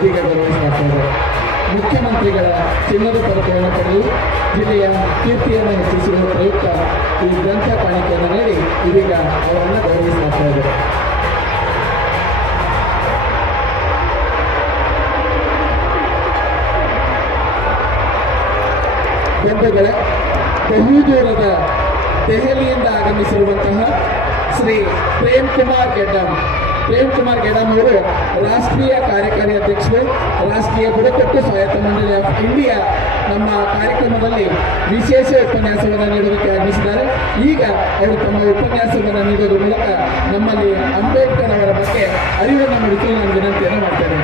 ಇದೀಗ ಗೌರವಿಸಲಾಗುತ್ತದೆ. ಮುಖ್ಯಮಂತ್ರಿಗಳ ಚಿನ್ನದ ಪದಕವನ್ನು ಪಡೆದು ಜಿಲ್ಲೆಯ ಕೀರ್ತಿಯನ್ನು ಹೆಚ್ಚಿಸುವ ಪ್ರಯುಕ್ತ ಈ ಗ್ರಂಥ ಕಾಣಿಕೆಯನ್ನು ನೀಡಿ ಇದೀಗ ಅವರನ್ನು ಗೌರವಿಸಲಾಗುತ್ತದೆ. ಬಂಧುಗಳೇ, ಬಹುದೂರದ ದೆಹಲಿಯಿಂದ ಆಗಮಿಸಿರುವಂತಹ ಶ್ರೀ ಪ್ರೇಮ್ ಕುಮಾರ್ ಗೆಡಮ್ ಅವರು ರಾಷ್ಟ್ರೀಯ ಕಾರ್ಯಕಾರಿ ಅಧ್ಯಕ್ಷರು, ರಾಷ್ಟ್ರೀಯ ಬುಡಕಟ್ಟು ಸ್ವಾಯತ್ತ ಮಂಡಳಿ ಆಫ್ ಇಂಡಿಯಾ ನಮ್ಮ ಕಾರ್ಯಕ್ರಮದಲ್ಲಿ ವಿಶೇಷ ಉಪನ್ಯಾಸವನ್ನು ನೀಡುವುದಕ್ಕೆ ಆಗಮಿಸಿದ್ದಾರೆ. ಈಗ ಅವರು ತಮ್ಮ ಉಪನ್ಯಾಸವನ್ನು ನೀಡುವುದರ ಮೂಲಕ ನಮ್ಮಲ್ಲಿ ಅಂಬೇಡ್ಕರ್ ಅವರ ಬಗ್ಗೆ ಅರಿವನ್ನು ಮೂಡಿಸಲು ನಾನು ವಿನಂತಿಯನ್ನು ಮಾಡ್ತೇನೆ.